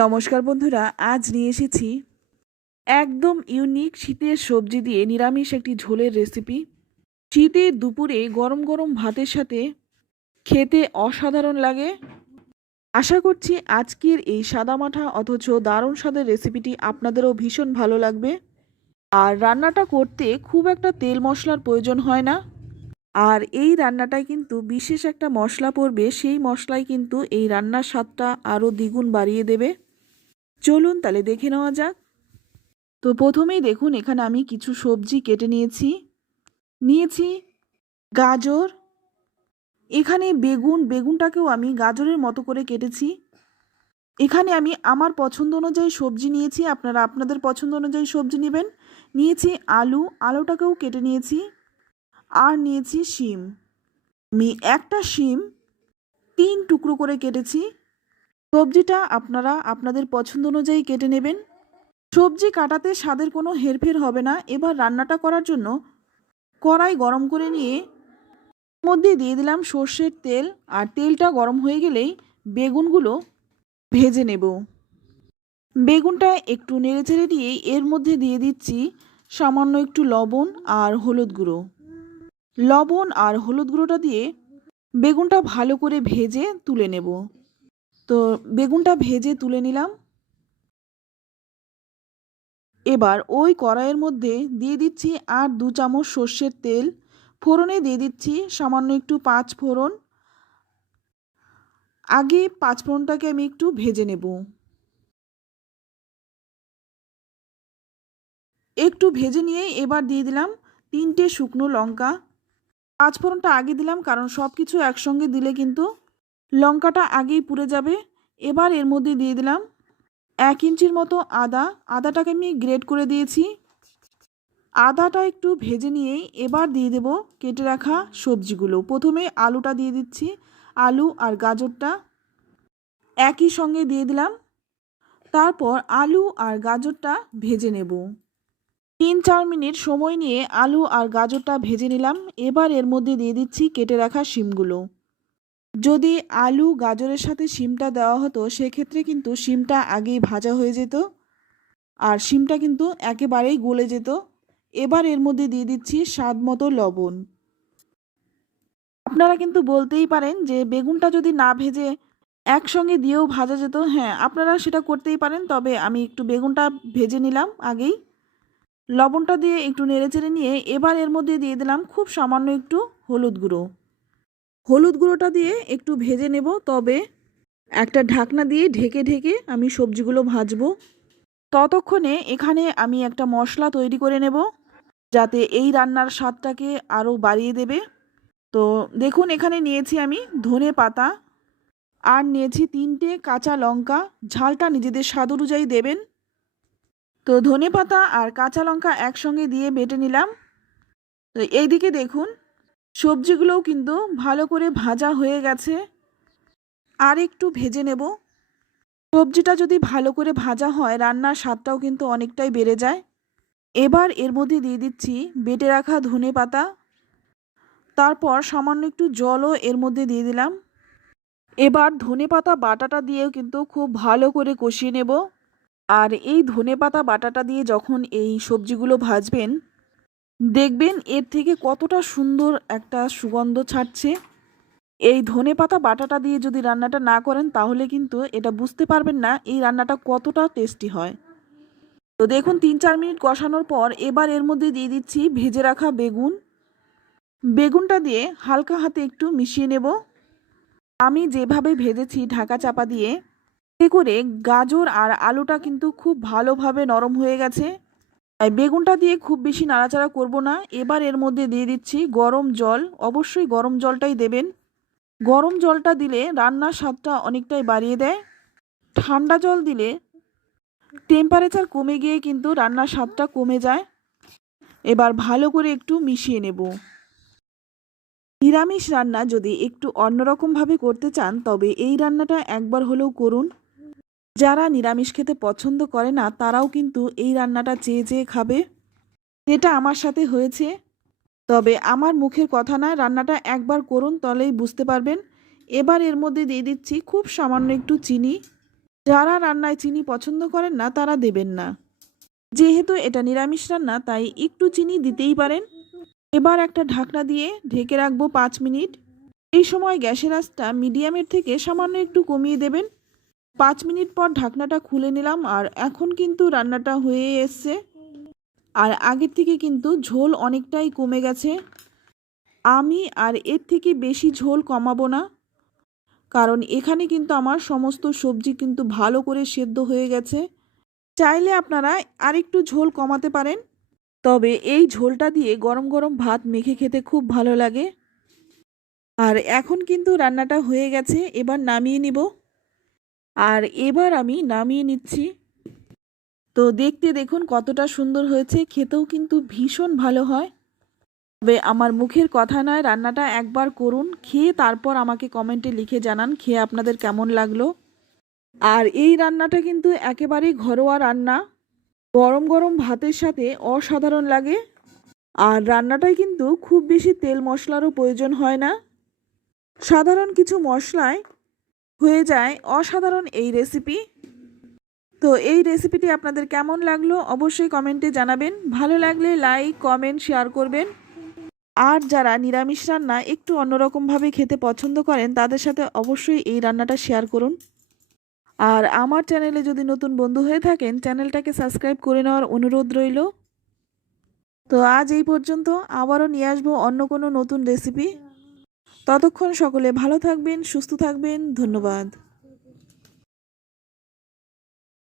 নমস্কার বন্ধুরা, আজ নিয়ে এসেছি একদম ইউনিক শীতের সবজি দিয়ে নিরামিষ একটি ঝোলের রেসিপি। শীতের দুপুরে গরম গরম ভাতের সাথে খেতে অসাধারণ লাগে। আশা করছি আজকের এই সাদামাঠা অথচ দারুণ স্বাদের রেসিপিটি আপনাদেরও ভীষণ ভালো লাগবে। আর রান্নাটা করতে খুব একটা তেল মশলার প্রয়োজন হয় না। আর এই রান্নাটায় কিন্তু বিশেষ একটা মশলা পড়বে, সেই মশলাই কিন্তু এই রান্নার স্বাদটা আরও দ্বিগুণ বাড়িয়ে দেবে। চলুন তাহলে দেখে নেওয়া যাক। তো প্রথমেই দেখুন, এখানে আমি কিছু সবজি কেটে নিয়েছি গাজর, এখানে বেগুনটাকেও আমি গাজরের মতো করে কেটেছি। এখানে আমি আমার পছন্দ অনুযায়ী সবজি নিয়েছি, আপনারা আপনাদের পছন্দ অনুযায়ী সবজি নেবেন। নিয়েছি আলুটাকেও কেটে নিয়েছি। আর নিয়েছি শিম, আমি একটা শিম 3 টুকরো করে কেটেছি। সবজিটা আপনারা আপনাদের পছন্দ অনুযায়ী কেটে নেবেন। সবজি কাটাতে স্বাদের কোনো হেরফের হবে না। এবার রান্নাটা করার জন্য কড়াই গরম করে নিয়ে মধ্যে দিয়ে দিলাম সর্ষের তেল। আর তেলটা গরম হয়ে গেলেই বেগুনগুলো ভেজে নেব। বেগুনটা একটু নেড়েচেড়ে দিয়ে এর মধ্যে দিয়ে দিচ্ছি সামান্য একটু লবণ আর হলুদ গুঁড়ো। লবণ আর হলুদ গুঁড়োটা দিয়ে বেগুনটা ভালো করে ভেজে তুলে নেব। তো বেগুনটা ভেজে তুলে নিলাম। এবার ওই কড়াইয়ের মধ্যে দিয়ে দিচ্ছি আর 2 চামচ সর্ষের তেল। ফোড়নে দিয়ে দিচ্ছি সামান্য একটু 5 ফোড়ন। আগে 5 ফোড়নটাকে আমি একটু ভেজে নেব। একটু ভেজে নিয়ে এবার দিয়ে দিলাম 3টে শুকনো লঙ্কা। 5 ফোড়নটা আগে দিলাম কারণ সব কিছু একসঙ্গে দিলে কিন্তু লঙ্কাটা আগেই পুড়ে যাবে। এবার এর মধ্যে দিয়ে দিলাম 1 ইঞ্চির মতো আদাটাকে আমি গ্রেট করে দিয়েছি। আদাটা একটু ভেজে নিয়েই এবার দিয়ে দেব কেটে রাখা সবজিগুলো। প্রথমে আলুটা দিয়ে দিচ্ছি, আলু আর গাজরটা একই সঙ্গে দিয়ে দিলাম। তারপর আলু আর গাজরটা ভেজে নেব। 3-4 মিনিট সময় নিয়ে আলু আর গাজরটা ভেজে নিলাম। এবার এর মধ্যে দিয়ে দিচ্ছি কেটে রাখা শিমগুলো। যদি আলু গাজরের সাথে শিমটা দেওয়া হতো সেক্ষেত্রে কিন্তু শিমটা আগেই ভাজা হয়ে যেত আর শিমটা কিন্তু একেবারেই গলে যেত। এবার এর মধ্যে দিয়ে দিচ্ছি স্বাদ মতো লবণ। আপনারা কিন্তু বলতেই পারেন যে বেগুনটা যদি না ভেজে একসঙ্গে দিয়েও ভাজা যেত। হ্যাঁ, আপনারা সেটা করতেই পারেন, তবে আমি একটু বেগুনটা ভেজে নিলাম আগেই। লবণটা দিয়ে একটু নেড়েচেড়ে নিয়ে এবার এর মধ্যে দিয়ে দিলাম খুব সামান্য একটু হলুদ গুঁড়ো। হলুদ গুঁড়োটা দিয়ে একটু ভেজে নেব, তবে একটা ঢাকনা দিয়ে ঢেকে ঢেকে আমি সবজিগুলো ভাজবো। ততক্ষণে এখানে আমি একটা মশলা তৈরি করে নেব যাতে এই রান্নার স্বাদটাকে আরও বাড়িয়ে দেবে। তো দেখুন, এখানে নিয়েছি আমি ধনে পাতা আর নিয়েছি 3টে কাঁচা লঙ্কা। ঝালটা নিজেদের স্বাদ অনুযায়ী দেবেন। তো ধনে পাতা আর কাঁচা লঙ্কা একসঙ্গে দিয়ে বেটে নিলাম। তো এইদিকে দেখুন সবজিগুলোও কিন্তু ভালো করে ভাজা হয়ে গেছে। আর একটু ভেজে নেব। সবজিটা যদি ভালো করে ভাজা হয় রান্নার স্বাদটাও কিন্তু অনেকটাই বেড়ে যায়। এবার এর মধ্যে দিয়ে দিচ্ছি বেটে রাখা ধনে পাতা। তারপর সামান্য একটু জলও এর মধ্যে দিয়ে দিলাম। এবার ধনেপাতা বাটাটা দিয়েও কিন্তু খুব ভালো করে কষিয়ে নেব। আর এই ধনেপাতা বাটাটা দিয়ে যখন এই সবজিগুলো ভাজবেন দেখবেন এর থেকে কতটা সুন্দর একটা সুগন্ধ ছাড়ছে। এই ধনেপাতা বাটাটা দিয়ে যদি রান্নাটা না করেন তাহলে কিন্তু এটা বুঝতে পারবেন না এই রান্নাটা কতটা টেস্টি হয়। তো দেখুন 3-4 মিনিট কষানোর পর এবার এর মধ্যে দিয়ে দিচ্ছি ভেজে রাখা বেগুনটা দিয়ে হালকা হাতে একটু মিশিয়ে নেব। আমি যেভাবে ভেজেছি ঢাকা চাপা দিয়ে, এতে করে গাজর আর আলুটা কিন্তু খুব ভালোভাবে নরম হয়ে গেছে। তাই বেগুনটা দিয়ে খুব বেশি নাড়াচাড়া করব না। এবার এর মধ্যে দিয়ে দিচ্ছি গরম জল। অবশ্যই গরম জলটাই দেবেন। গরম জলটা দিলে রান্নার স্বাদটা অনেকটাই বাড়িয়ে দেয়। ঠান্ডা জল দিলে টেম্পারেচার কমে গিয়ে কিন্তু রান্নার স্বাদটা কমে যায়। এবার ভালো করে একটু মিশিয়ে নেব। নিরামিষ রান্না যদি একটু অন্যরকমভাবে করতে চান তবে এই রান্নাটা একবার হলেও করুন। যারা নিরামিষ খেতে পছন্দ করে না তারাও কিন্তু এই রান্নাটা চেয়ে চেয়ে খাবে, যেটা আমার সাথে হয়েছে। তবে আমার মুখের কথা নয়, রান্নাটা একবার করুন তাহলেই বুঝতে পারবেন। এবার এর মধ্যে দিয়ে দিচ্ছি খুব সামান্য একটু চিনি। যারা রান্নায় চিনি পছন্দ করেন না তারা দেবেন না। যেহেতু এটা নিরামিষ রান্না তাই একটু চিনি দিতেই পারেন। এবার একটা ঢাকনা দিয়ে ঢেকে রাখবো 5 মিনিট। এই সময় গ্যাসের আঁচটা মিডিয়ামের থেকে সামান্য একটু কমিয়ে দেবেন। 5 মিনিট পর ঢাকনাটা খুলে নিলাম আর এখন কিন্তু রান্নাটা হয়ে এসছে। আর আগের থেকে কিন্তু ঝোল অনেকটাই কমে গেছে। আমি আর এর থেকে বেশি ঝোল কমাবো না, কারণ এখানে কিন্তু আমার সমস্ত সবজি কিন্তু ভালো করে সেদ্ধ হয়ে গেছে। চাইলে আপনারা আরেকটু ঝোল কমাতে পারেন, তবে এই ঝোলটা দিয়ে গরম গরম ভাত মেখে খেতে খুব ভালো লাগে। আর এখন কিন্তু রান্নাটা হয়ে গেছে, এবার নামিয়ে নিব। আর এবার আমি নামিয়ে নিচ্ছি। তো দেখতে দেখুন কতটা সুন্দর হয়েছে, খেতেও কিন্তু ভীষণ ভালো হয়। তবে আমার মুখের কথা নয়, রান্নাটা একবার করুন, খেয়ে তারপর আমাকে কমেন্টে লিখে জানান খেয়ে আপনাদের কেমন লাগলো। আর এই রান্নাটা কিন্তু একেবারেই ঘরোয়া রান্না, গরম গরম ভাতের সাথে অসাধারণ লাগে। আর রান্নাটায় কিন্তু খুব বেশি তেল মশলারও প্রয়োজন হয় না, সাধারণ কিছু মশলায় হয়ে যায় অসাধারণ এই রেসিপি। তো এই রেসিপিটি আপনাদের কেমন লাগলো অবশ্যই কমেন্টে জানাবেন। ভালো লাগলে লাইক কমেন্ট শেয়ার করবেন। আর যারা নিরামিষ রান্না একটু অন্যরকমভাবে খেতে পছন্দ করেন তাদের সাথে অবশ্যই এই রান্নাটা শেয়ার করুন। আর আমার চ্যানেলে যদি নতুন বন্ধু হয়ে থাকেন চ্যানেলটাকে সাবস্ক্রাইব করে নেওয়ার অনুরোধ রইল। তো আজ এই পর্যন্ত, আবারও নিয়ে আসবো অন্য কোনো নতুন রেসিপি। ততক্ষণ সকলে ভালো থাকবেন, সুস্থ থাকবেন। ধন্যবাদ।